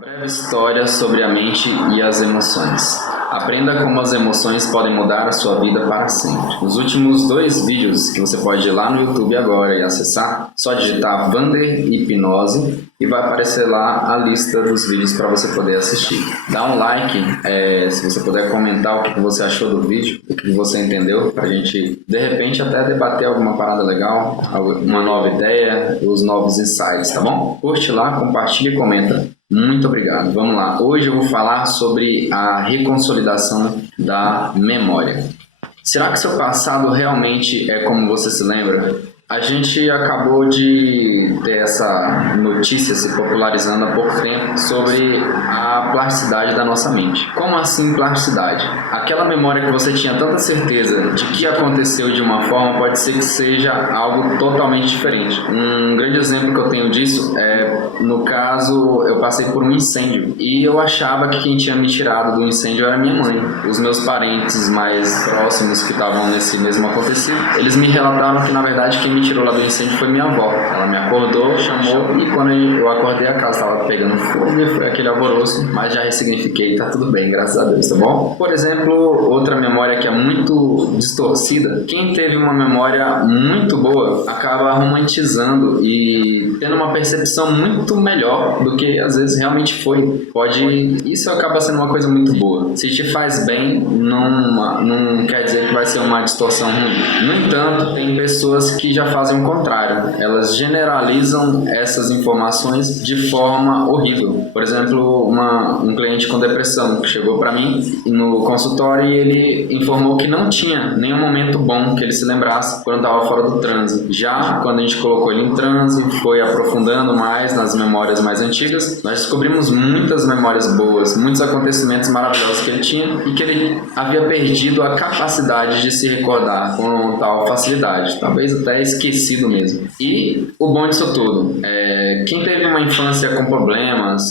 Breve história sobre a mente e as emoções. Aprenda como as emoções podem mudar a sua vida para sempre. Nos últimos 2 vídeos, que você pode ir lá no YouTube agora e acessar, só digitar Vander Hipnose e vai aparecer lá a lista dos vídeos para você poder assistir. Dá um like, se você puder comentar o que você achou do vídeo, o que você entendeu, para a gente, de repente, até debater alguma parada legal, uma nova ideia, os novos insights, tá bom? Curte lá, compartilha e comenta. Muito obrigado. Vamos lá. Hoje eu vou falar sobre a reconsolidação da memória. Será que seu passado realmente é como você se lembra? A gente acabou de ter essa notícia se popularizando há pouco tempo sobre a plasticidade da nossa mente. Como assim plasticidade? Aquela memória que você tinha tanta certeza de que aconteceu de uma forma, pode ser que seja algo totalmente diferente. Um grande exemplo que eu tenho disso é, no caso, eu passei por um incêndio e eu achava que quem tinha me tirado do incêndio era minha mãe. Os meus parentes mais próximos que estavam nesse mesmo acontecido, eles me relataram que na verdade quem me tirou lá do incêndio foi minha avó. Ela me acordou, chamou e quando eu acordei a casa estava pegando fogo e foi aquele alvoroço, mas já ressignifiquei e tá tudo bem, graças a Deus, tá bom? Por exemplo, outra memória que é muito distorcida, quem teve uma memória muito boa acaba romantizando e tendo uma percepção muito melhor do que às vezes realmente foi. Isso acaba sendo uma coisa muito boa. Se te faz bem, não quer dizer que vai ser uma distorção ruim. No entanto, tem pessoas que já fazem o contrário. Elas generalizam essas informações de forma horrível. Por exemplo, um cliente com depressão que chegou para mim no consultório e ele informou que não tinha nenhum momento bom que ele se lembrasse quando estava fora do transe. Já quando a gente colocou ele em transe, foi aprofundando mais nas memórias mais antigas, nós descobrimos muitas memórias boas, muitos acontecimentos maravilhosos que ele tinha e que ele havia perdido a capacidade de se recordar com tal facilidade, talvez até esquecido mesmo. E o bom disso tudo, quem teve uma infância com problemas,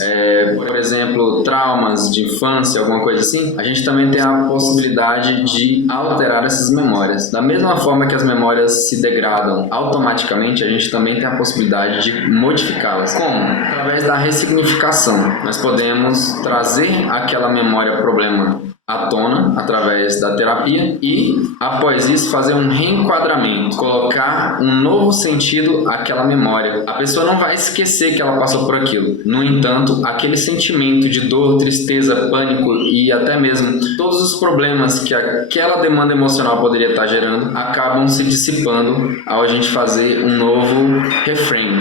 por exemplo, traumas de infância, alguma coisa assim, a gente também tem a possibilidade de alterar essas memórias. Da mesma forma que as memórias se degradam automaticamente, a gente também tem a possibilidade de modificá-las. Como? Através da ressignificação. Nós podemos trazer aquela memória problema à tona através da terapia e, após isso, fazer um reenquadramento, colocar um novo sentido àquela memória. A pessoa não vai esquecer que ela passou por aquilo. No entanto, aquele sentimento de dor, tristeza, pânico e até mesmo todos os problemas que aquela demanda emocional poderia estar gerando acabam se dissipando ao a gente fazer um novo reframe,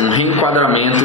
um reenquadramento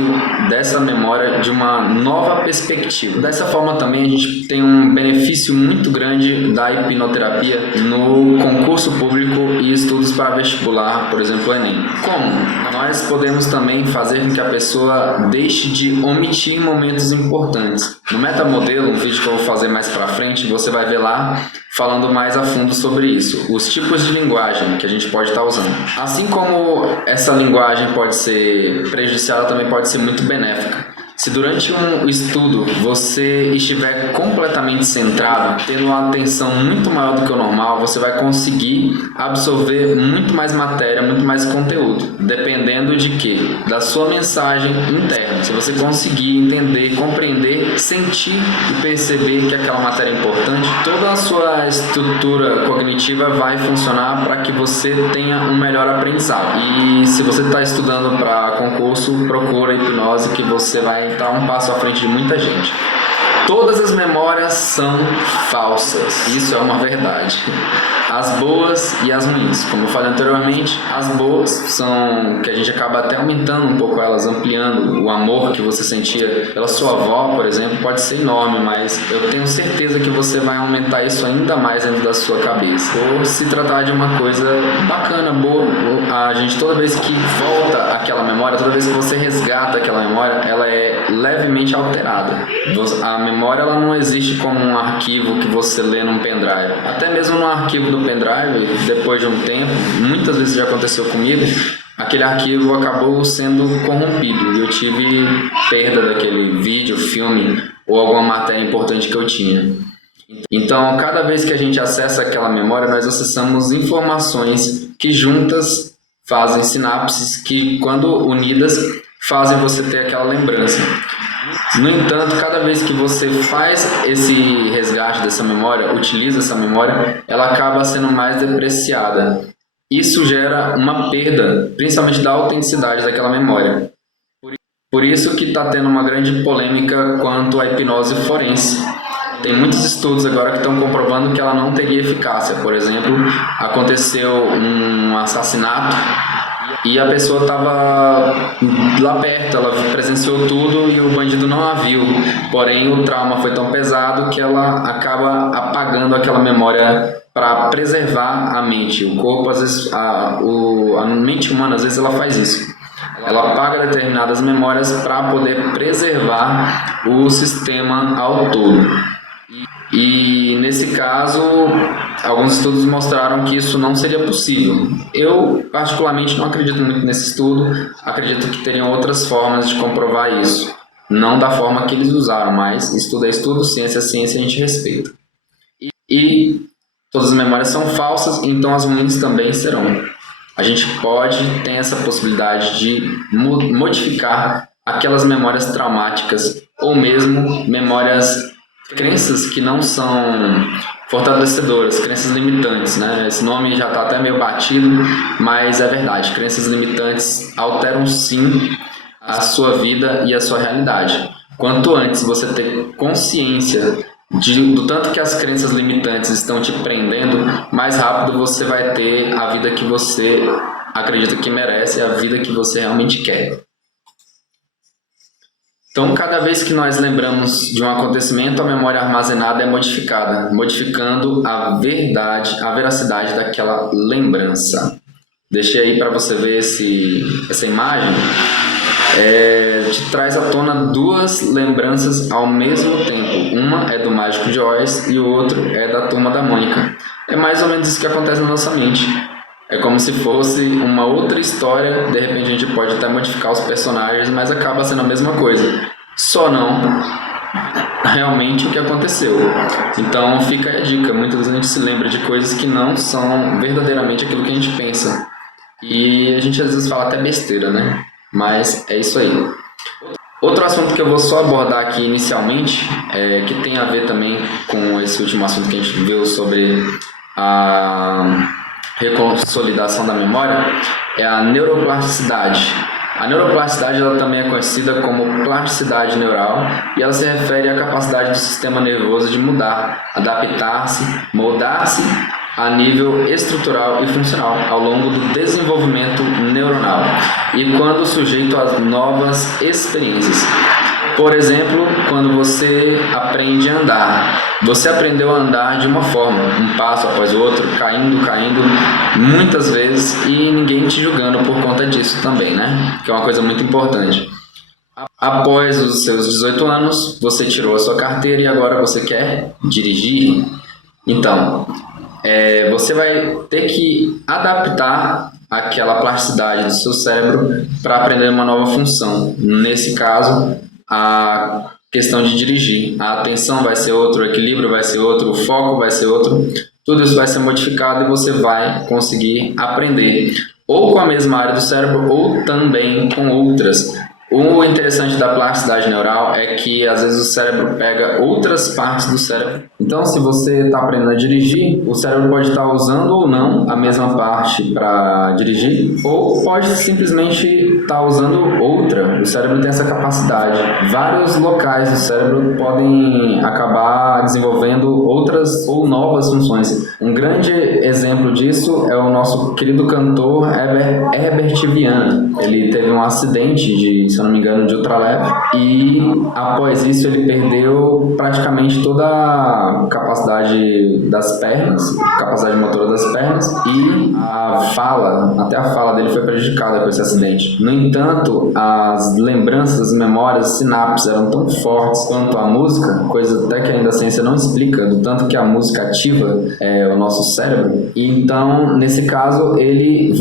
dessa memória de uma nova perspectiva. Dessa forma também a gente tem um benefício muito grande da hipnoterapia no concurso público e estudos para vestibular, por exemplo, o Enem. Como? Nós podemos também fazer com que a pessoa deixe de omitir momentos importantes. No metamodelo, um vídeo que eu vou fazer mais para frente, você vai ver lá falando mais a fundo sobre isso, os tipos de linguagem que a gente pode estar usando. Assim como essa linguagem pode ser prejudicial, ela também pode ser muito benéfica. Se durante um estudo você estiver completamente centrado, tendo uma atenção muito maior do que o normal, você vai conseguir absorver muito mais matéria, muito mais conteúdo, dependendo de quê? Da sua mensagem interna. Se você conseguir entender, compreender, sentir e perceber que aquela matéria é importante, toda a sua estrutura cognitiva vai funcionar para que você tenha um melhor aprendizado. E se você está estudando para concurso, procura a hipnose que você vai estar um passo à frente de muita gente. Todas as memórias são falsas, isso é uma verdade. As boas e as ruins. Como eu falei anteriormente, as boas são que a gente acaba até aumentando um pouco elas, ampliando o amor que você sentia pela sua avó, por exemplo, pode ser enorme, mas eu tenho certeza que você vai aumentar isso ainda mais dentro da sua cabeça. Ou se tratar de uma coisa bacana, boa, a gente toda vez que volta aquela memória, toda vez que você resgata aquela memória, ela é levemente alterada. A memória ela não existe como um arquivo que você lê num pendrive. Até mesmo no arquivo do pendrive, depois de um tempo, muitas vezes já aconteceu comigo, aquele arquivo acabou sendo corrompido e eu tive perda daquele vídeo, filme ou alguma matéria importante que eu tinha. Então, cada vez que a gente acessa aquela memória, nós acessamos informações que juntas fazem sinapses que, quando unidas, fazem você ter aquela lembrança. No entanto, cada vez que você faz esse resgate dessa memória, utiliza essa memória, ela acaba sendo mais depreciada. Isso gera uma perda, principalmente da autenticidade daquela memória. Por isso que está tendo uma grande polêmica quanto à hipnose forense. Tem muitos estudos agora que estão comprovando que ela não teria eficácia. Por exemplo, aconteceu um assassinato e a pessoa estava lá perto, ela presenciou tudo e o bandido não a viu. Porém, o trauma foi tão pesado que ela acaba apagando aquela memória para preservar a mente. O corpo, às vezes, a mente humana, às vezes, ela faz isso. Ela apaga determinadas memórias para poder preservar o sistema ao todo. E nesse caso, alguns estudos mostraram que isso não seria possível. Eu, particularmente, não acredito muito nesse estudo. Acredito que teriam outras formas de comprovar isso. Não da forma que eles usaram, mas estudo é estudo, ciência é ciência, a gente respeita. E todas as memórias são falsas, então as ruins também serão. A gente ter essa possibilidade de modificar aquelas memórias traumáticas ou mesmo crenças que não são fortalecedoras, crenças limitantes, né? Esse nome já está até meio batido, mas é verdade. Crenças limitantes alteram sim a sua vida e a sua realidade. Quanto antes você ter consciência do tanto que as crenças limitantes estão te prendendo, mais rápido você vai ter a vida que você acredita que merece, a vida que você realmente quer. Então, cada vez que nós lembramos de um acontecimento, a memória armazenada é modificada, modificando a veracidade daquela lembrança. Deixei aí para você ver essa imagem. Te traz à tona duas lembranças ao mesmo tempo. Uma é do Mágico de Oz e o outro é da Turma da Mônica. É mais ou menos isso que acontece na nossa mente. É como se fosse uma outra história. De repente a gente pode até modificar os personagens, mas acaba sendo a mesma coisa. Só não realmente o que aconteceu. Então fica a dica. Muitas vezes a gente se lembra de coisas que não são verdadeiramente aquilo que a gente pensa. E a gente às vezes fala até besteira, né? Mas é isso aí. Outro assunto que eu vou só abordar aqui inicialmente, que tem a ver também com esse último assunto que a gente viu sobre a reconsolidação da memória, é a neuroplasticidade. A neuroplasticidade ela também é conhecida como plasticidade neural e ela se refere à capacidade do sistema nervoso de mudar, adaptar-se, moldar-se a nível estrutural e funcional ao longo do desenvolvimento neuronal e quando sujeito a novas experiências. Por exemplo, quando você aprende a andar, você aprendeu a andar de uma forma, um passo após o outro, caindo, muitas vezes e ninguém te julgando por conta disso também, né? Que é uma coisa muito importante. Após os seus 18 anos, você tirou a sua carteira e agora você quer dirigir. Então, você vai ter que adaptar aquela plasticidade do seu cérebro para aprender uma nova função. Nesse caso, a questão de dirigir. A atenção vai ser outra, o equilíbrio vai ser outro, o foco vai ser outro. Tudo isso vai ser modificado e você vai conseguir aprender ou com a mesma área do cérebro ou também com outras. O interessante da plasticidade neural é que às vezes o cérebro pega outras partes do cérebro. Então, se você está aprendendo a dirigir, o cérebro pode estar usando ou não a mesma parte para dirigir, ou pode simplesmente estar usando outra. O cérebro tem essa capacidade. Vários locais do cérebro podem acabar desenvolvendo outras ou novas funções. Um grande exemplo disso é o nosso querido cantor Herbert Viana. Ele teve um acidente se eu não me engano, de ultraleve, e após isso ele perdeu praticamente toda a capacidade das pernas, capacidade motora das pernas, e até a fala dele foi prejudicada com esse acidente. No entanto, as lembranças, as memórias, as sinapses eram tão fortes quanto a música, coisa até que ainda a ciência não explica, do tanto que a música ativa o nosso cérebro. E então, nesse caso, ele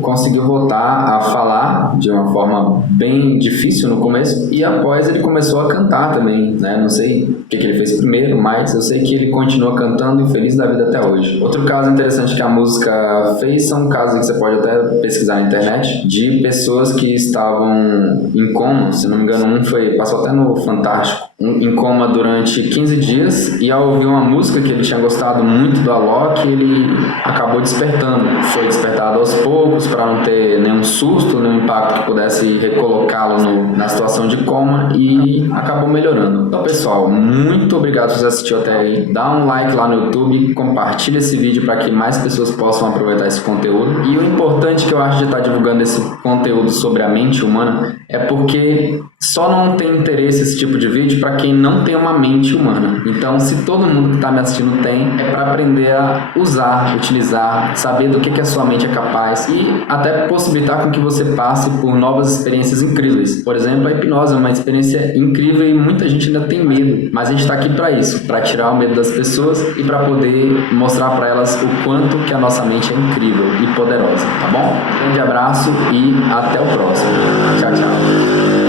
conseguiu voltar a falar de uma forma bem bem difícil no começo, e após ele começou a cantar também, né? Não sei o que ele fez primeiro, mas eu sei que ele continua cantando e feliz da vida até hoje. Outro caso interessante que a música fez são casos que você pode até pesquisar na internet, de pessoas que estavam em coma, se não me engano, passou até no Fantástico, em coma durante 15 dias, e ao ouvir uma música que ele tinha gostado muito do Alok, ele acabou despertando. Foi despertado aos poucos para não ter nenhum susto, nenhum impacto que pudesse recolocá-lo na situação de coma, e acabou melhorando. Então, pessoal, muito obrigado por você assistir até aí. Dá um like lá no YouTube, compartilha esse vídeo para que mais pessoas possam aproveitar esse conteúdo. E o importante que eu acho de estar divulgando esse conteúdo sobre a mente humana é porque só não tem interesse esse tipo de vídeo para quem não tem uma mente humana. Então, se todo mundo que está me assistindo tem, é para aprender a usar, utilizar, saber do que a sua mente é capaz e até possibilitar com que você passe por novas experiências incríveis. Por exemplo, a hipnose é uma experiência incrível e muita gente ainda tem medo, mas a gente está aqui para isso, para tirar o medo das pessoas e para poder mostrar para elas o quanto que a nossa mente é incrível e poderosa, tá bom? Um grande abraço e até o próximo. Tchau, tchau.